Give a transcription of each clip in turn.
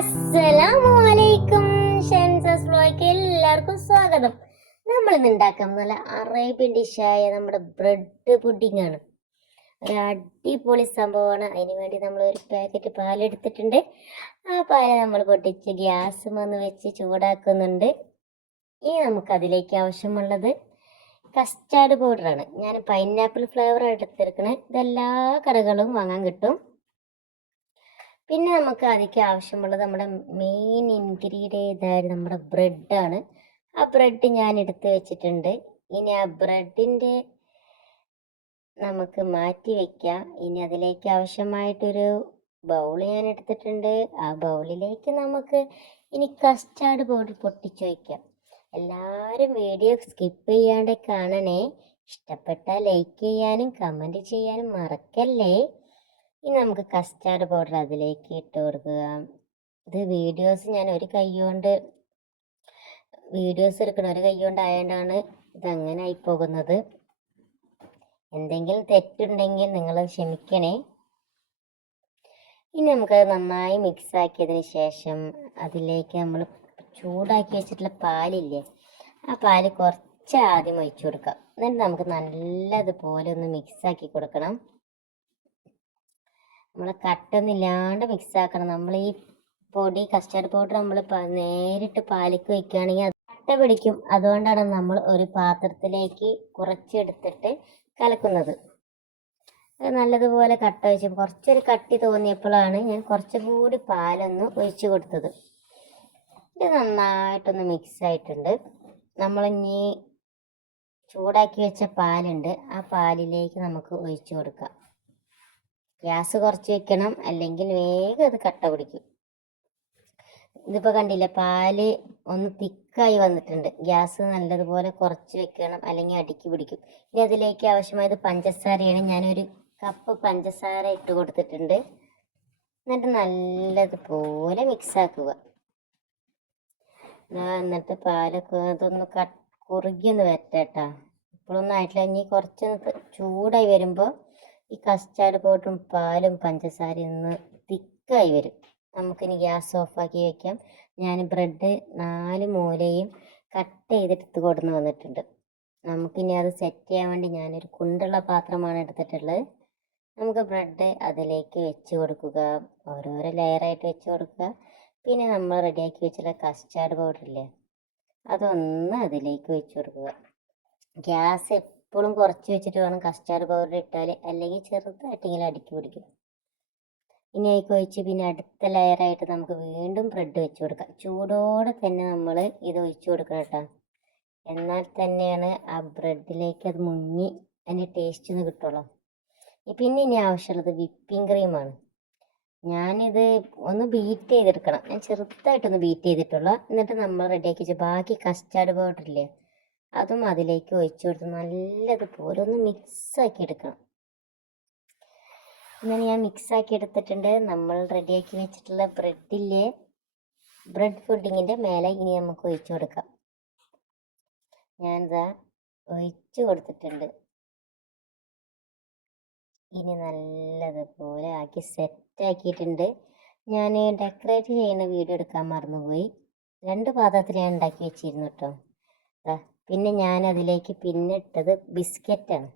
അസ്സലാമലൈക്കും. എല്ലാവർക്കും സ്വാഗതം. നമ്മൾ ഇന്ന് ഉണ്ടാക്കാൻ നല്ല അറേബ്യൻ ഡിഷായ നമ്മുടെ ബ്രെഡ് പുഡിംഗ് ആണ്. ഒരു അടിപൊളി സംഭവമാണ്. അതിന് വേണ്ടി നമ്മൾ ഒരു പാക്കറ്റ് പാൽ എടുത്തിട്ടുണ്ട് ആ പാൽ നമ്മൾ പൊട്ടിച്ച് ഗ്യാസ് വന്ന് വെച്ച് ചൂടാക്കുന്നുണ്ട്. ഇനി നമുക്ക് അതിലേക്ക് ആവശ്യമുള്ളത് കസ്റ്റാർഡ് പൗഡറാണ് ഞാൻ പൈനാപ്പിൾ ഫ്ലേവർ എടുത്തിരിക്കണേ. ഇതെല്ലാ കടകളും വാങ്ങാൻ കിട്ടും. പിന്നെ നമുക്ക് അതിലേക്ക് ആവശ്യമുള്ളത് നമ്മുടെ മെയിൻ ഇൻഗ്രീഡിയന്റ് ആയിട്ട് നമ്മുടെ ബ്രെഡാണ് ആ ബ്രെഡ് ഞാൻ എടുത്ത് വെച്ചിട്ടുണ്ട്. ഇനി ആ ബ്രെഡിന്റെ നമുക്ക് മാറ്റി വയ്ക്കാം ഇനി അതിലേക്ക് ആവശ്യമായിട്ടൊരു ബൗൾ ഞാൻ എടുത്തിട്ടുണ്ട്. ആ ബൗളിലേക്ക് നമുക്ക് ഇനി കസ്റ്റാർഡ് പൗഡർ പൊട്ടിച്ചു വയ്ക്കാം എല്ലാവരും വീഡിയോ സ്കിപ്പ് ചെയ്യാണ്ട് കാണണേ. ഇഷ്ടപ്പെട്ടാൽ ലൈക്ക് ചെയ്യാനും കമന്റ് ചെയ്യാനും മറക്കല്ലേ? ഇനി നമുക്ക് കസ്റ്റാർഡ് പൗഡർ അതിലേക്ക് ഇട്ട് കൊടുക്കുക. ഇത് വീഡിയോസ് ഞാൻ ഒരു കൈകൊണ്ട് വീഡിയോസ് എടുക്കണം ഒരു കൈകൊണ്ട് ആയതുകൊണ്ടാണ് ഇതങ്ങനെ ആയി പോകുന്നത്. എന്തെങ്കിലും തെറ്റുണ്ടെങ്കിൽ നിങ്ങൾ ക്ഷമിക്കണേ. ഇനി നമുക്ക് നന്നായി മിക്സ് ആക്കിയതിന് ശേഷം അതിലേക്ക് നമ്മൾ ചൂടാക്കി വെച്ചിട്ടുള്ള പാലില്ലേ ആ പാൽ കുറച്ച് ആദ്യം ഒഴിച്ചു കൊടുക്കാം എന്നിട്ട് നമുക്ക് നല്ലതുപോലെ ഒന്ന് മിക്സ് ആക്കി കൊടുക്കണം. നമ്മൾ കട്ടൊന്നില്ലാണ്ട് മിക്സ് ആക്കണം. നമ്മൾ ഈ പൊടി കസ്റ്റാർഡ് പൗഡർ നമ്മൾ നേരിട്ട് പാലിക്ക് അത് കട്ട പിടിക്കും. അതുകൊണ്ടാണ് നമ്മൾ ഒരു പാത്രത്തിലേക്ക് കുറച്ചെടുത്തിട്ട് കലക്കുന്നത്. നല്ലതുപോലെ കട്ട ഒഴിച്ച് കുറച്ചൊരു കട്ടി തോന്നിയപ്പോഴാണ് ഞാൻ കുറച്ചും കൂടി പാലൊന്ന് ഒഴിച്ചു കൊടുത്തത്. ഇത് നന്നായിട്ടൊന്ന് മിക്സ് ആയിട്ടുണ്ട്. നമ്മളിനി ചൂടാക്കി വെച്ച പാലുണ്ട്. ആ പാലിലേക്ക് നമുക്ക് ഒഴിച്ചു കൊടുക്കാം. ഗ്യാസ് കുറച്ച് വെക്കണം. അല്ലെങ്കിൽ വേഗം അത് കട്ട പിടിക്കും. ഇതിപ്പോൾ കണ്ടില്ലേ പാൽ ഒന്ന് തിക്കായി വന്നിട്ടുണ്ട്. ഗ്യാസ് നല്ലതുപോലെ കുറച്ച് വെക്കണം. അല്ലെങ്കിൽ അടുക്കി പിടിക്കും. ഇനി അതിലേക്ക് ആവശ്യമായത് പഞ്ചസാരയാണ്. ഞാനൊരു കപ്പ് പഞ്ചസാര ഇട്ട് കൊടുത്തിട്ടുണ്ട്. എന്നിട്ട് നല്ലതുപോലെ മിക്സ് ആക്കുക. എന്നിട്ട് പാലൊക്കെ അതൊന്ന് കുറുകിയൊന്ന് കേട്ടോ ഇപ്പോഴൊന്നും ആയിട്ടില്ല. ഇനി കുറച്ച് ചൂടായി വരുമ്പോൾ ഈ കസ്റ്റാർഡ് പൗഡറും പാലും പഞ്ചസാരയും ഒന്ന് തിക്കായി വരും. നമുക്കിനി ഗ്യാസ് ഓഫാക്കി വെക്കാം. ഞാൻ ബ്രെഡ് നാല് മൂലയും കട്ട് ചെയ്തെടുത്ത് കൊടുന്ന് വന്നിട്ടുണ്ട്. നമുക്കിനി അത് സെറ്റ് ചെയ്യാൻ വേണ്ടി ഞാനൊരു കുണ്ടുള്ള പാത്രമാണ് എടുത്തിട്ടുള്ളത്. നമുക്ക് ബ്രെഡ് അതിലേക്ക് വെച്ച് കൊടുക്കുക. ഓരോരോ ലെയറായിട്ട് വെച്ച് കൊടുക്കുക. പിന്നെ നമ്മൾ റെഡിയാക്കി വെച്ചുള്ള കസ്റ്റാർഡ് പൗഡർ ഇല്ലേ? അതൊന്ന് അതിലേക്ക് വെച്ച് കൊടുക്കുക. ഗ്യാസ് എപ്പോഴും കുറച്ച് വെച്ചിട്ട് വേണം കസ്റ്റാർഡ് പൗഡർ ഇട്ടാൽ അല്ലെങ്കിൽ ചെറുതായിട്ടെങ്കിലും അടുക്കി പിടിക്കും. ഇനി അതിലേക്ക് ഒഴിച്ച് പിന്നെ അടുത്ത ലെയറായിട്ട് നമുക്ക് വീണ്ടും ബ്രെഡ് വെച്ച് കൊടുക്കാം. ചൂടോടെ തന്നെ നമ്മൾ ഇത് ഒഴിച്ചു കൊടുക്കണം കേട്ടോ. എന്നാൽ തന്നെയാണ് ആ ബ്രെഡിലേക്ക് അത് മുങ്ങി അതിന്റെ ടേസ്റ്റ് ഒന്ന് കിട്ടുള്ളൂ. പിന്നെ ഇനി ആവശ്യമുള്ളത് വിപ്പിംഗ് ക്രീമാണ് ഞാനിത് ഒന്ന് ബീറ്റ് ചെയ്തെടുക്കണം. ഞാൻ ചെറുതായിട്ടൊന്ന് ബീറ്റ് ചെയ്തിട്ടുള്ളൂ. എന്നിട്ട് നമ്മൾ റെഡിയാക്കി വെച്ച ബാക്കി കസ്റ്റാർഡ് പൗഡർ ഇല്ലേ? അതും അതിലേക്ക് ഒഴിച്ചു കൊടുത്ത് നല്ലതുപോലെ ഒന്ന് മിക്സ് ആക്കി എടുക്കണം. ഇങ്ങനെ ഞാൻ മിക്സ് ആക്കി എടുത്തിട്ടുണ്ട്. നമ്മൾ റെഡിയാക്കി വെച്ചിട്ടുള്ള ബ്രെഡിലെ ബ്രെഡ് ഫുഡിങ്ങിന്റെ മേലെ ഇനി നമുക്ക് ഒഴിച്ചു കൊടുക്കാം. ഞാനിതാ ഒഴിച്ചു കൊടുത്തിട്ടുണ്ട്. ഇനി നല്ലതുപോലെ ആക്കി സെറ്റ് ആക്കിയിട്ടുണ്ട്. ഞാൻ ഡെക്കറേറ്റ് ചെയ്യുന്ന വീഡിയോ എടുക്കാൻ മറന്നുപോയി. രണ്ട് പാത്രത്തിൽ ഞാൻ ഉണ്ടാക്കി വെച്ചിരുന്നു കേട്ടോ പിന്നെ ഞാൻ അതിലേക്ക് പിന്നെ ഇട്ടത് ബിസ്ക്കറ്റാണ്.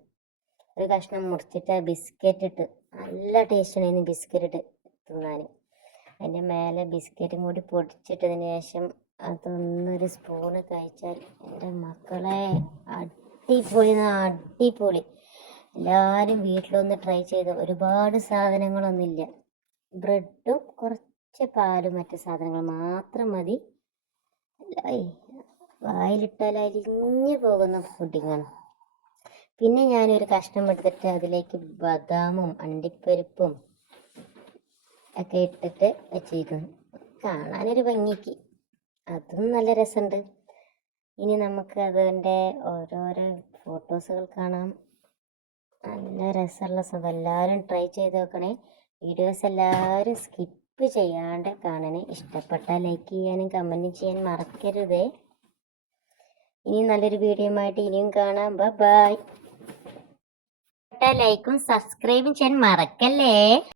ഒരു കഷ്ണം മുറിച്ചിട്ട് ബിസ്ക്കറ്റ് ഇട്ട് നല്ല ടേസ്റ്റാണ് ബിസ്ക്കറ്റ് ഇട്ട് തിന്നാൻ. അതിന്റെ മേലെ ബിസ്ക്കറ്റും കൂടി പൊടിച്ചിട്ടതിന് ശേഷം അതൊന്നൊരു സ്പൂണ് കഴിച്ചാൽ എന്റെ മക്കളെ അടിപൊളി അടിപൊളി. എല്ലാവരും വീട്ടിലൊന്ന് ട്രൈ ചെയ്ത് ഒരുപാട് സാധനങ്ങളൊന്നുമില്ല ബ്രെഡും കുറച്ച് പാലും മറ്റു സാധനങ്ങൾ മാത്രം മതി. വായിലിട്ടാൽ അലിഞ്ഞു പോകുന്ന ഫുഡിങ്ങാണ് പിന്നെ ഞാനൊരു കഷ്ണം എടുത്തിട്ട് അതിലേക്ക് ബദാമും അണ്ടിപ്പരിപ്പും ഒക്കെ ഇട്ടിട്ട് വെച്ചിരിക്കുന്നു. കാണാനൊരു ഭംഗിക്ക്. അതും നല്ല രസമുണ്ട്. ഇനി നമുക്ക് അതിന്റെ ഓരോരോ ഫോട്ടോസുകൾ കാണാം. നല്ല രസമുള്ള സംഭവം. എല്ലാവരും ട്രൈ ചെയ്ത് നോക്കണേ. വീഡിയോസ് എല്ലാവരും സ്കിപ്പ് ചെയ്യാണ്ട് കാണണേ. ഇഷ്ടപ്പെട്ടാൽ ലൈക്ക് ചെയ്യാനും കമന്റ് ചെയ്യാനും മറക്കരുതേ. ഇനി നല്ലൊരു വീഡിയോ ആയിട്ട് ഇനിയും കാണാം. ബൈ ലൈക്കും സബ്സ്ക്രൈബും ചെയ്യാൻ മറക്കല്ലേ?